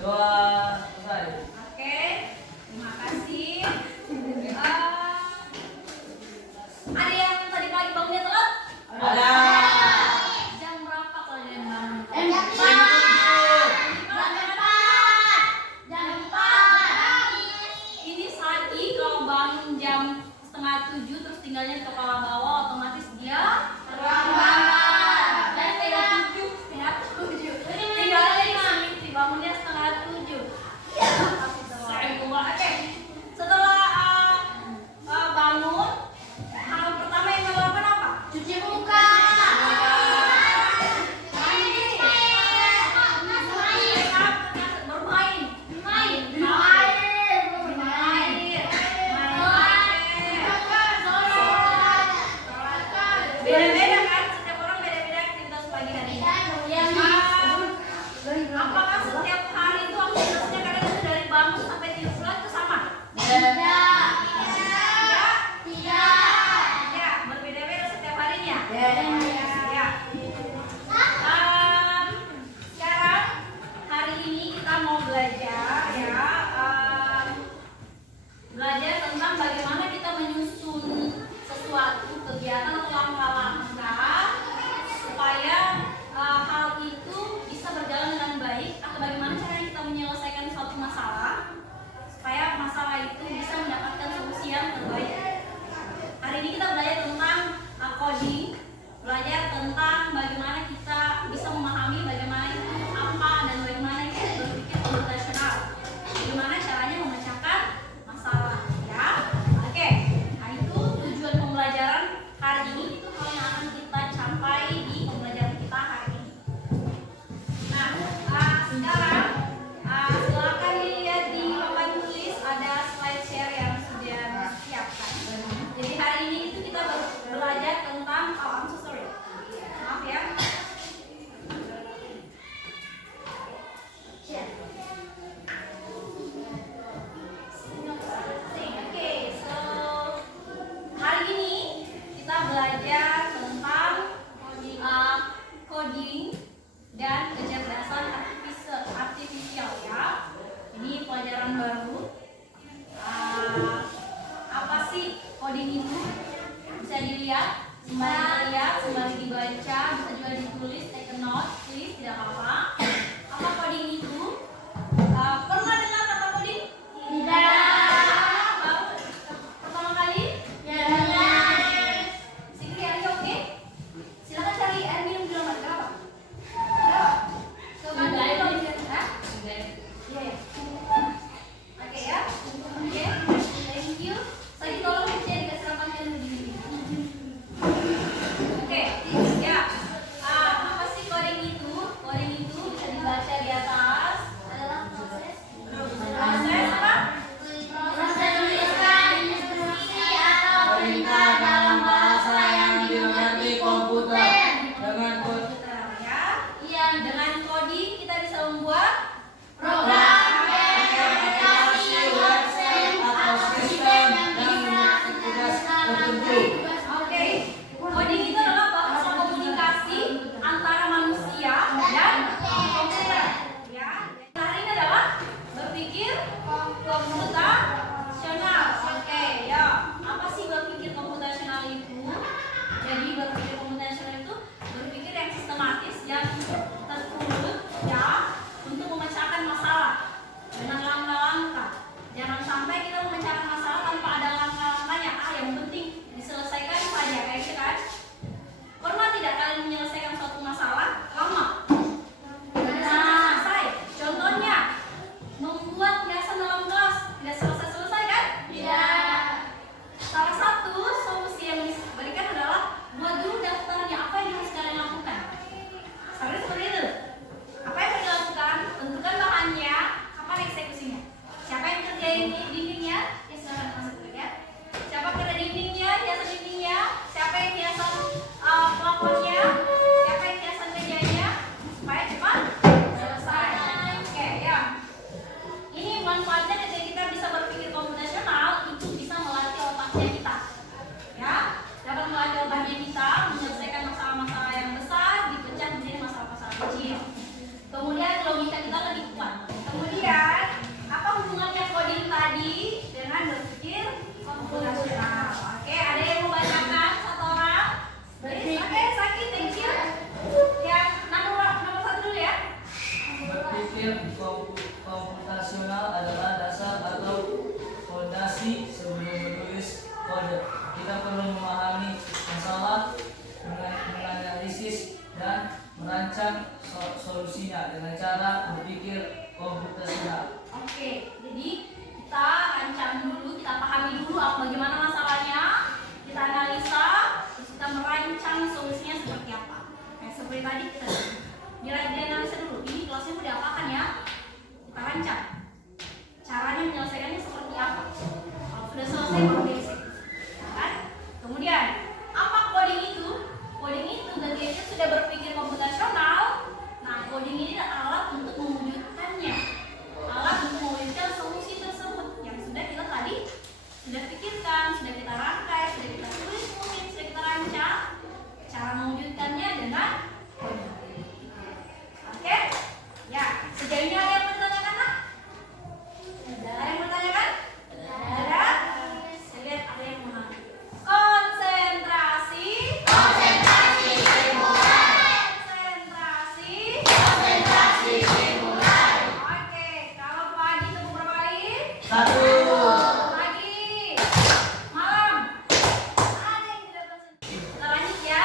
Dua, selesai. Oke, terima kasih. Ada yang tadi pagi bangunnya telat? Ada. Jam berapa kalian bangun? Jam 7. Jam 4. Ini Saki kalau bangun jam setengah 7 terus tinggalnya di kepala bawah, otomatis dia terlambat. Dan setengah 7. Tinggalnya di sini, bangunnya setengah 7. Oke. Setelah bangun, hal pertama yang dilakukan apa? Cuci muka. Beda-beda kan, setiap orang beda-beda aktivitas pagi hari. Apakah setiap hari itu aktivitasnya kalian itu dari bangun sampai tidur itu sama? Ya, berbeda-beda setiap harinya. Ya. Sekarang hari ini kita mau belajar ya, belajar tentang bagaimana kita menyusun sesuatu kegiatan atau langkah-langkah supaya hal itu bisa berjalan dengan baik, atau bagaimana caranya kita menyelesaikan suatu masalah supaya masalah itu bisa mendapatkan solusi yang terbaik. Hari ini kita belajar tentang coding, belajar tentang bagaimana kita bisa memahami bagaimana itu apa dan bagaimana itu berpikir komputasional, bagaimana caranya memecahkan masalah ya. Oke, nah itu tujuan pembelajaran hari ini, itu hal yang akan kita capai di pembelajaran kita hari ini. Nah, sekarang silakan dilihat di papan tulis, ada slide share yang sudah disiapkan. Jadi hari ini itu kita belajar tentang I'm so sorry. Maaf ya. Oke, so hari ini kita belajar tentang coding dan kecerdasan artifisial ya. Ini pelajaran baru. Apa sih coding itu? Bisa dilihat, sembari dibaca, bisa juga ditulis, take a note, please, tidak apa-apa. Apa coding itu? Pernah dengar kata coding? Baru pertama kali? Sikri, are you okay? Silakan cari air minum di rumah. Berapa? Coba dulu lihat ya. Oke ya. Oke. Thank you. Saya tolong dicari keserapannya dulu di sini. Oke, ya. Apa sih coding itu? Coding itu bisa dibaca di atas. Adalah proses apa? Proses menuliskan instruksi atau perintah dalam bahasa yang dimengerti komputer. Dengan Komputer ya. Iya, dengan coding kita bisa membuat program, aplikasi, website, atau sistem yang memiliki tugas tertentu. Oke, coding itu adalah bahasa komunikasi antara manusia dan komputer. Ya, hari ini adalah berpikir komputasional. Oke, ya. Apa sih berpikir komputasional itu? Jadi berpikir komputasional itu berpikir yang sistematis, yang terurut, ya, untuk memecahkan masalah dengan langkah-langkah. Jangan sampai kita memecahkan masalah tanpa ada langkah-langkahnya. Yang penting diselesaikan kita perlu memahami masalah, menganalisis dan merancang solusinya dengan cara berpikir komputasial. Oke, jadi kita rancang dulu, kita pahami dulu bagaimana masalahnya, kita analisa, terus kita merancang solusinya seperti apa. Seperti tadi kita dianalisa dulu, ini kelasnya mau diapakan ya, kita rancang caranya menyelesaikannya seperti apa. Kalau sudah selesai baru dieksekusi, kan? Kemudian apa coding itu? Coding itu ketika sudah berpikir komputasional. Nah, coding ini adalah alat untuk mewujudkannya, alat untuk mewujudkan solusi tersebut yang sudah kita tadi sudah pikirkan, sudah kita rangkai, sudah kita tulis mungkin, sudah kita rancang. Cara mewujudkannya dengan coding. Oke? Ya, sejauh ini ada yang mau ditanyakan, Nak? Ada yang mau ditanyakan? Ada? Saya lihat ada yang mau nanya. Konsentrasi. Konsentrasi dimulai. Konsentrasi. Dimulai. Oke, kalau pagi tepuk berapa kali? 1. Pagi. Malam. Ada yang tidak konsentrasi. Kita lanjut ya.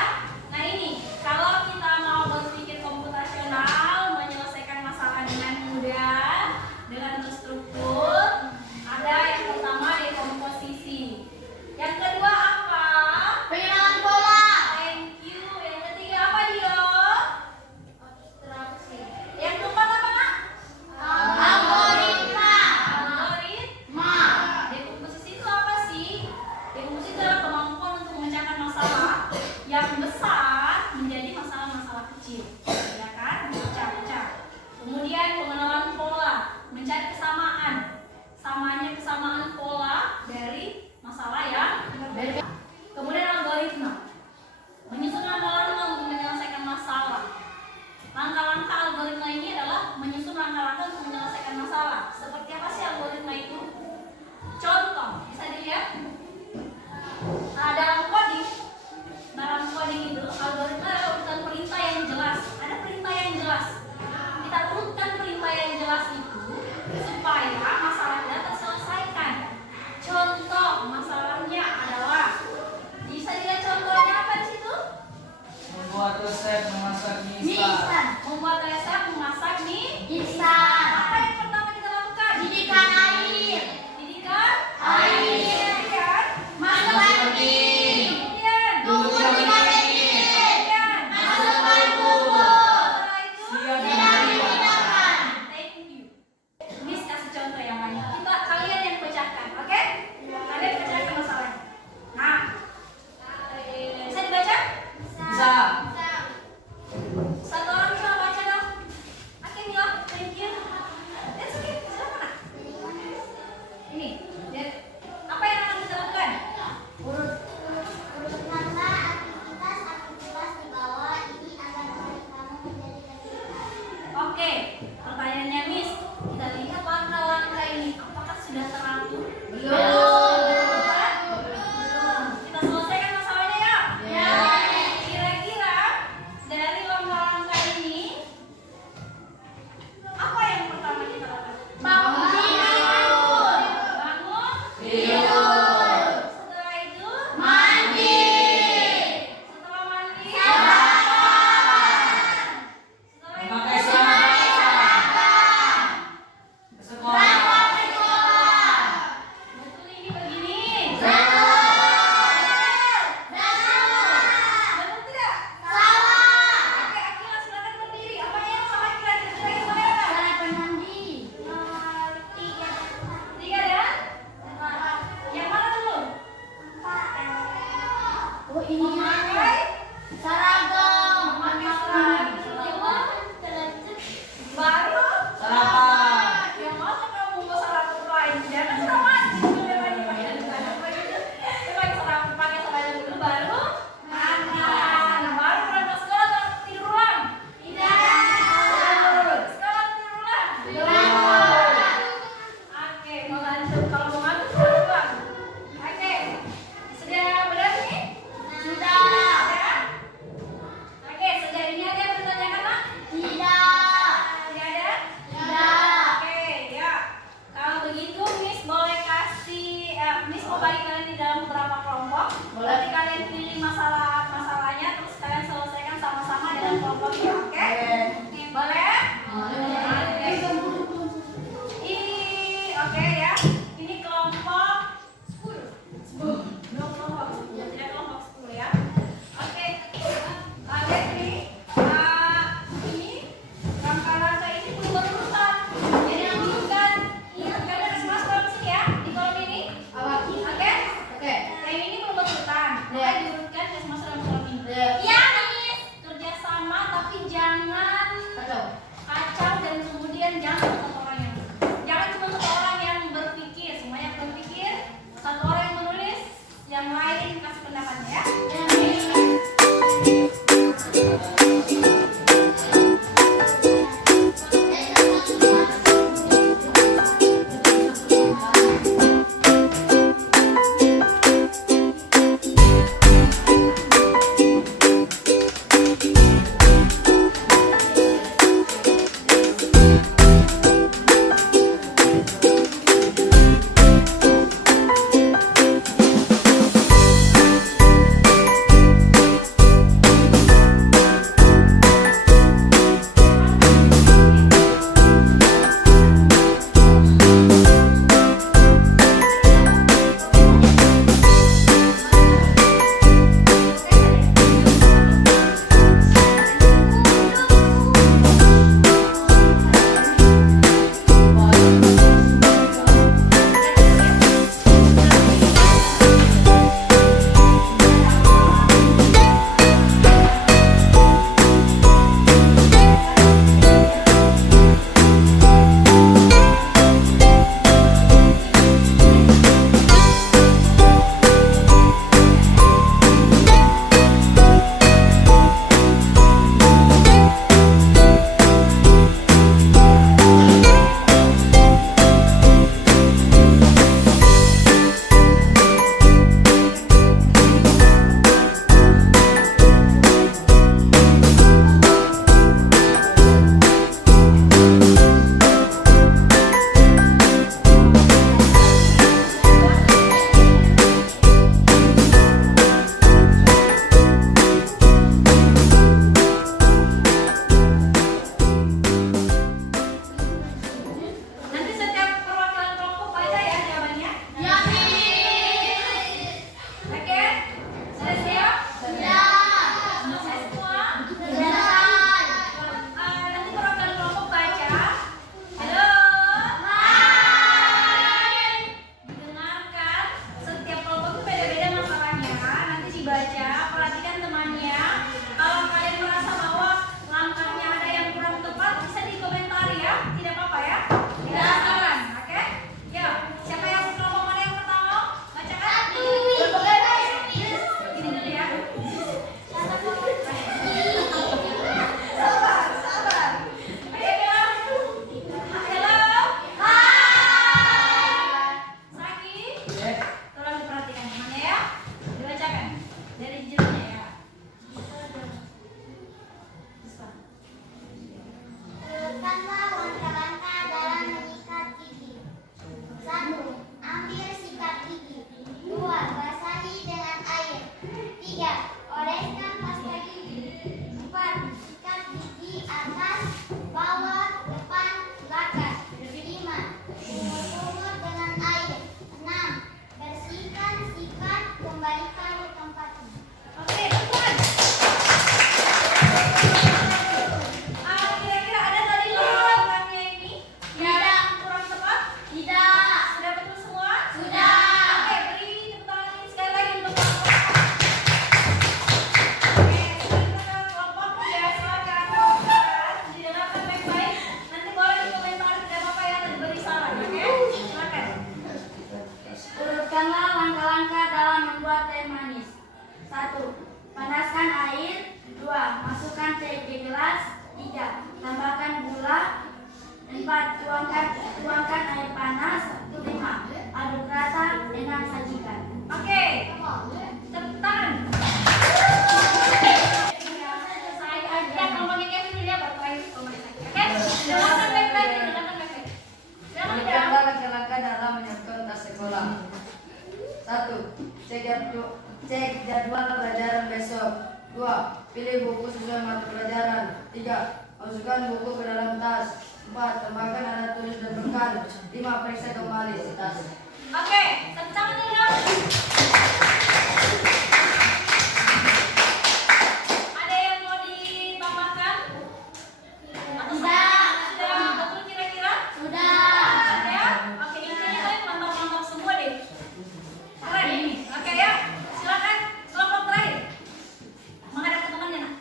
Nah ini, kalau kita mau berpikir komputasional, menyelesaikan masalah dengan mudah, dengan terstruktur, ada yang pertama dekomposisi. Yang kedua apa? Pengenalan pola. Thank you. Yang ketiga apa Dio? Yang keempat apa Nak? Algoritma. Algoritma. Dekomposisi itu apa sih? Dekomposisi itu adalah kemampuan untuk memecahkan masalah yang besar menjadi masalah-masalah kecil, ya kan? Pecah-pecah. Kemudian pengenalan pola, mencari kesamaan, samanya kesamaan pola dari masalah yang berbeda. Kemudian algoritma, menyusun algoritma untuk menyelesaikan masalah. Langkah-langkah algoritma ini adalah menyusun langkah-langkah untuk menyelesaikan masalah. Seperti apa sih algoritma itu? Contoh, bisa dilihat. Nah, dalam coding itu algoritma adalah urutan perintah yang jelas. Ada perintah yang jelas. Kita urutkan perintah yang jelas itu supaya masalah kita terselesaikan. Contoh masalahnya adalah, bisa dilihat contohnya apa di situ? Membuat resep memasak mie Mie instan. instan. Membuat resep memasak mie. Instan. Apa yang pertama kita lakukan? Didikan air. Didikan Air. Kemudian Masukkan mie. kemudian Tunggu 3 menit. kemudian Masukkan bumbu. setelah itu Siap Siap digunakan. digunakan. thank you. Miss kasih contoh yang lain. Kalian yang pecahkan, oke? Kalian pecahkan masalahnya. Nah, bisa dibaca? Bisa. Satu orang bisa baca dong. Oke Mila, thank you. That's okay. Silakan. Ini, apa yang akan kita lakukan? Urutkanlah aktivitas di bawah ini agar kamu menjadi lebih. Oke, pertanyaannya Miss, kita lihat langkah-langkah ini apakah sudah teratur? Kita selesaikan masalahnya ya? Ya. Kira-kira dari langkah-langkah ini apa yang pertama kita lakukan? Bangun tidur. Bangun. Tidur. Setelah itu Mandi. setelah mandi. Sarapan. Setelah itu Memakai seragam. Ke sekolah. Berangkat ke sekolah. betul ini begini. Betul. Betul tidak? Salah. Oke, Akila silakan berdiri. Apa yang salah kira-kira yang benar? Sarapan mandi. Tiga dan? Yang mana dulu? Oh ini Memakai seragam. memakai seragam. Baru Sarapan. yang mana kamu mau seragam lain? Jangan seragam. Pakai seragam dulu baru makan. Baru berangkat sekolah atau tidur ulang? Tidur. Sekolah tidur ulang? Oke, mau lanjut. Kalau mau ngantuk tidur ulang. Oke. Sudah benar nih? Sudah. ini masalahnya, terus kalian selesaikan sama-sama dengan kelompoknya, oke? Boleh? Oke. Ini oke ya. Ini kelompok 10. Tidak kelompok 10 ya. Oke. Ada ini. Ini langkah-langkah ini belum berurutan. Jadi yang bukan kalian harus masuk dalam sini ya di kolom ini. Oke? Yang ini belum berurutan. Oke, diurutkan harus masuk dalam kolom ini. Iya, Miss. Kerjasama tapi jangan kacau dan kemudian jangan satu orang yang jangan cuma satu orang yang berpikir, semuanya berpikir, satu orang yang menulis, yang lain kasih pendapatnya ya. Nanti setiap perwakilan kelompok baca ya jawabannya. Ya, Miss. Oke? Sudah siap? Sudah. Selesai semua? Sudah. Nanti perwakilan kelompok baca. Halo. Didengarkan. Setiap kelompok itu beda-beda masalahnya. Nanti dibaca. Perhatikan temannya. Kalau kalian merasa bahwa langkahnya ada yang kurang tepat, bisa dikomentari ya. Tidak apa-apa ya. Silakan. Oke? Yuk. Siapa yang kelompok mana yang pertama? Bacakan. Ini dulu ya. Sabar. Ayo bilang. Halo. Saki. Tolong diperhatikan temannya ya. Dibacakan. Dari judulnya ya. Urutkanlah langkah-langkah dalam menyikat gigi. 1. Ambil sikat gigi. 2. Basahi dengan air. 3. Oleskan pasta gigi. 4. Sikat gigi atas, bawah, depan, belakang. 5. Kumur-kumur dengan air. 6. Bersihkan sikat, kembalikan ke tempatnya. Oke, teman. Kira-kira ada tadi langkahnya ini yang kurang tepat? Tidak. Sudah betul semua? Sudah. Oke, beri tepuk tangan ini sekali lagi untuk kelompok. Oke, sekarang kelompok ya, silakan kelompok. Didengarkan baik-baik. Nanti boleh dikomentari, tidak apa-apa ya, tadi beri saran, oke? Silakan. Urutkanlah langkah-langkah dalam membuat teh manis. 1. Panaskan air. 2. Masukkan teh ke gelas. 3. Tambahkan gula. 4. Tuangkan air panas. 5. Aduk rata, enak sajikan. Oke, tepuk tangan. Selesai aja kelompoknya Kevin dulu ya, baru lagi kelompoknya saya. Oke, dengarkan baik-baik. Silakan tidak? Langkah-langkah dalam menyiapkan tas sekolah. 1. Cek Cek jadwal pelajaran besok. 2. Pilih buku sesuai mata pelajaran. 3. Masukkan buku ke dalam tas. 4. Tambahkan alat tulis dan rekan. 5. Periksa kembali si tas. Oke, tepuk tangan dulu dong. Ada yang mau ditambahkan? Atau sudah betul kira-kira? Sudah. Ya? Oke, intinya kalian mantap-mantap semua deh. Keren. Oke ya, silakan kelompok terakhir. Menghadap ke temannya nak.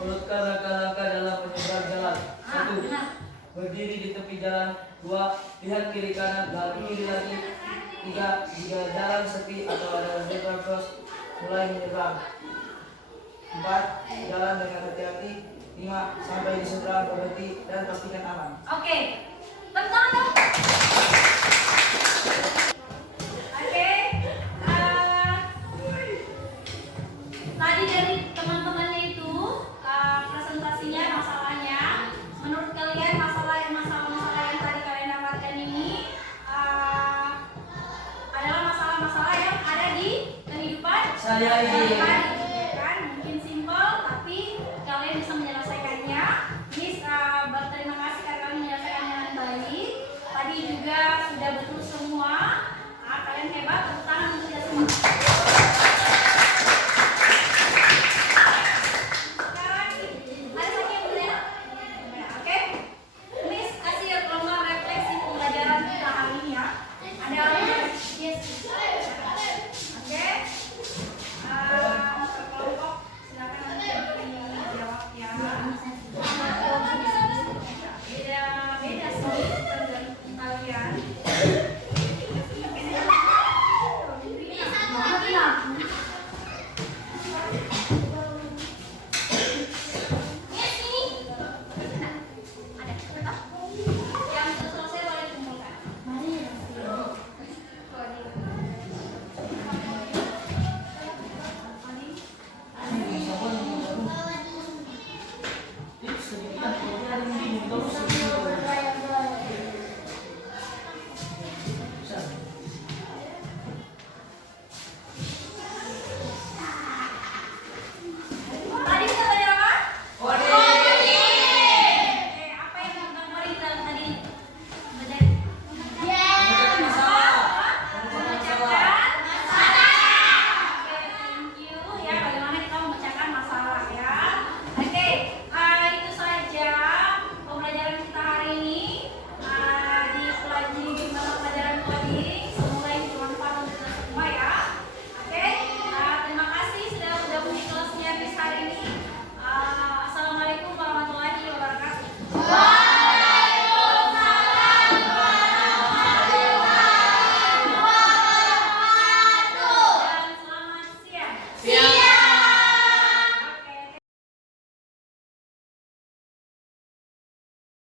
Urutkan langkah-langkah dalam menyeberang jalan. 1. Benar. Berdiri di tepi jalan. 2. Lihat kiri kanan, lalu kiri lagi. 3. Jika jalan sepi atau ada zebra cross, mulai menyeberang. 4. Jalan dengan hati-hati. 5. Sampai di seberang berhenti dan pastikan aman. Oke, tepuk tangan dong. Oke, tadi dari teman-temannya itu presentasinya masalahnya. Menurut kalian masalah yang tadi kalian dapatkan ini adalah masalah-masalah yang ada di kehidupan Sehari-hari. kan? Mungkin simpel tapi kalian bisa menyelesaikannya. Miss berterima kasih karena kalian menyelesaikannya dengan baik. Tadi juga sudah betul semua. Kalian hebat, tepuk tangan untuk kita semua. Sekarang ada lagi yang berbeda? Oke. Miss kasih lomba refleksi pembelajaran kita hari ini ya. Ada yes. Oke. Kelompok silakan nanti dijawab ya. Beda sih tergantung kalian. Yang selesai boleh dikumpulkan. Tadi kita belajar apa? Kode. Apa yang tentang kode kita tadi belajar? Mengucapkan masalah. Memecahkan masalah. Oke, thank you ya. Bagaimana kita memecahkan masalah ya? Oke, itu saja pembelajaran kita hari ini di mata pelajaran coding.